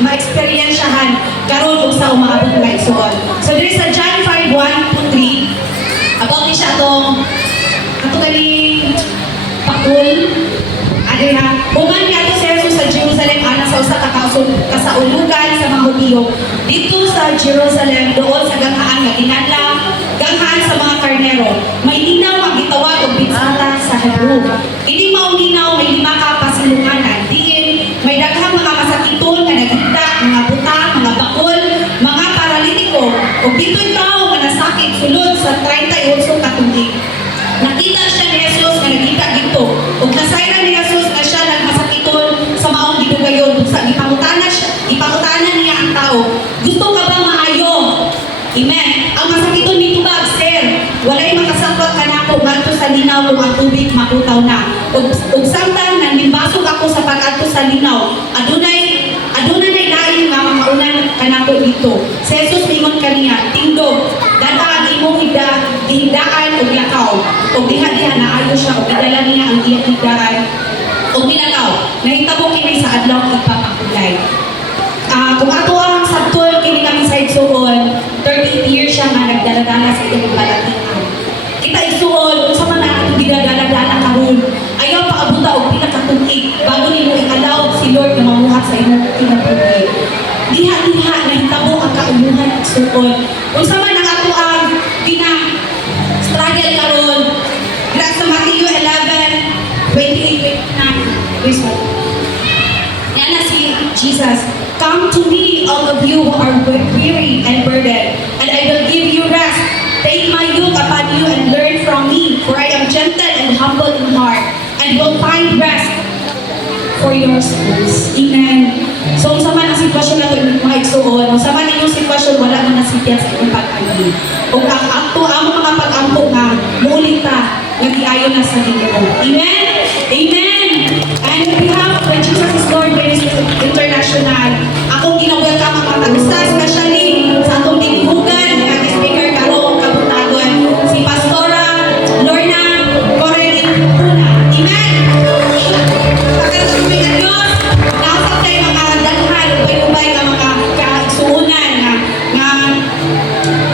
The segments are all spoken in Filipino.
ma-experiensyahan karon ug sa umaabot nga igsuon. So there is a John 5:1-3 about ni siya atong galing pakul. Adi ha, human niya ito si Jesus sa Jerusalem, ana sa usa ka kasaulugan sa mga Hudiyo. Dito sa Jerusalem, doon sa ganghaan nga ginadlang ganghaan sa mga karnero. May linaw ang gitawag og Bitsata sa Hebrew. Ini mao linaw may 5 ka pasilunganan. Diin may daghang mga masakiton nga nagita, mga buta, mga bakol, mga paralitiko. Ug dito'y tao nga nasakit sulod sa 38 ka tuig. Nakita siya ni Jesus nga nagita dito. Ug nasayran ni Jesus nga siya nagmasakiton sa maong gidugayon. Sa ipangutanan niya ang tao. Gusto ka ba maayo? Amen. Ang masakiton dito ba, sir? Walay makasabot kanako ngadto sa linaw kung ang tubig makutaw na. Ug samtang nanlimbasog ako sa pag-adto sa linaw, adunay lain nga mamaunan kanako dito. Si Jesus mingon kaniya, tingdog, dadaan imong higdaan ug lakaw. Ug diha naayo siya ug gidala niya ang iyang higdaan ug nilakaw. Nahitabo kini sa adlaw ipamakulay. Kung ato ang sabton kini kami sa igsuon, 38 years siya nga nagdala-dala sa iyang balatian. Kita igsuon unsa man ang gidadala-dala karon. Ayaw paabuta og pila ka tuig bago nimo ikalaw si Lord nga mamuhat sa imong kinabuhi. Diha nahitabo ang kaumuhan igsuon. Unsa man ang ato ang struggle karon. Gra sa Matthew 11:28-29. Please what? Yan na si Jesus. Come to me, all of you who are weary and burdened, and I will give you rest. Take my yoke upon you and learn from me, for I am gentle and humble in heart, and will find rest for your souls. Amen. So, sa man ang sitwasyon na ito, mga igsuon, sa man inyong sitwasyon, wala mo nasitiyan sa inyong pag-agi. O ang mga pag-ampo nga, muulit ta, nag-iayo na sa Ginoo. Amen? Amen! And on behalf of the Jesus is Lord Ministries International, akong ginawelcome ang mga tagusta, especially sa atong tinihugan, ang speaker karong kabutagon, si Pastora Lorna Correlina. Amen! Pagkatuloy na Diyos, nakasap tayo mga dalhan, ubay-ubay ng mga kaigsuunan nga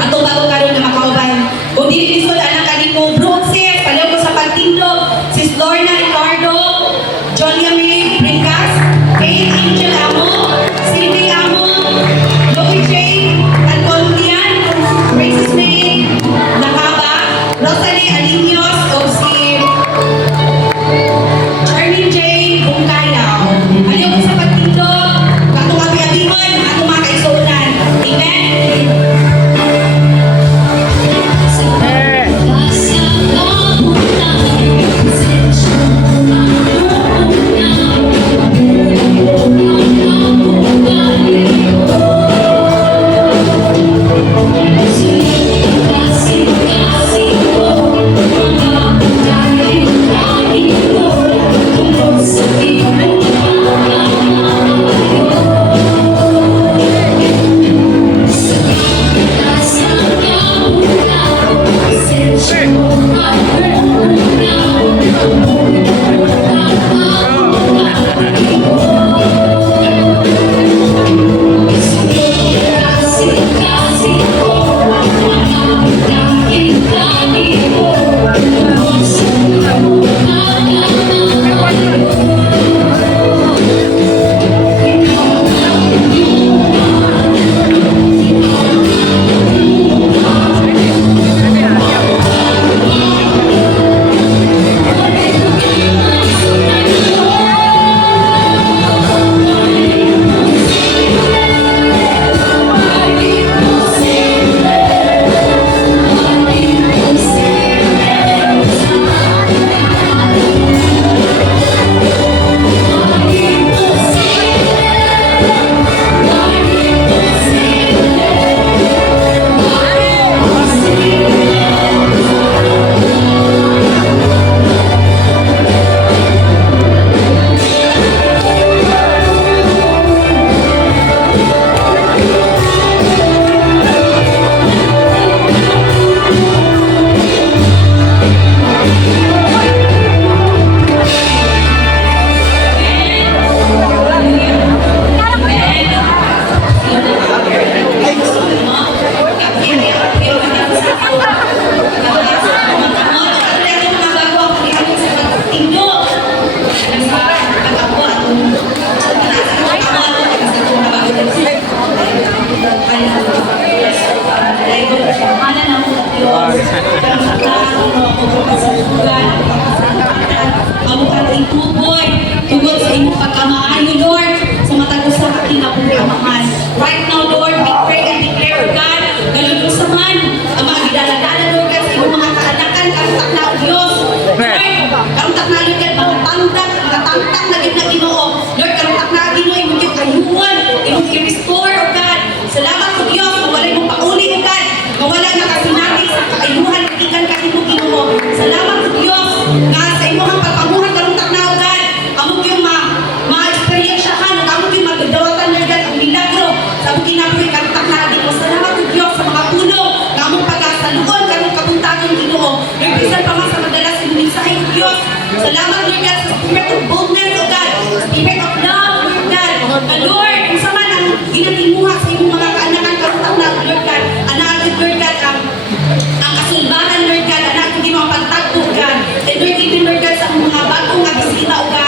atong bago karon na makauban. Kung dili lisod anak kanimo, bronze, palaw ko sa pagtindog, sis Lorna Ricardo, Jolia May Brincas, Kate Angel Amo, Sylvie Amo, Loie J. Alcontian, Graces May Nakaba, Rosalie Alinios, o si Charlene J. Bungkayaw. Aliw ko sa pagtindog, katong abi-abingon, atong mga kaisunan. Amen? Karong saklang, pagkakasugan, pagkakasugan, ituboy, tugod sa inyong pagkamaayo, Lord, sa matag sa aking kapagkamahan. Right now, Lord, we pray and declare, God, galulong sa man, ang mga gidala-dala, Lord, God, sa inyong mga kaanakan, karutak na, Diyos. Lord, karutak na, Lord, God, mga tangtak na Ginoo. Lord, karutak na, Ginoo, imong yung ayuan, imong i-restore, O God. Salamat po, Diyos, na wala mong pauli, O God, na wala nakasinabi sa kaayuhan, ikan ka imong Ginoo. Salamat po, Diyos, na sa imong pagpamuhan, karutak na, O God, amog yung ma-experiensyahan, amog yung magdawatan, Lord God, ang milagro, sa among kinabuhi, karutak na, Ginoo. Salamat po, Diyos, sa mga tulong, na among pagkasaluon, karong kabuntagan, Ginoo. Lord, bisan pa man sa madalas sa mensahe, O Diyos. Salamat, Lord God, sa spirit of boldness, O God, spirit of love, Lord God. Na Lord, kung sa man ang ginatimuha sa imong mga kaanakan, karutak na, Lord God, anaagad, Lord God, ang kasulbahan, Lord God, anaagad Ginoo ang pagtagpo, God. And Lord, even, Lord God, sa mga bagong nga bisita, O God,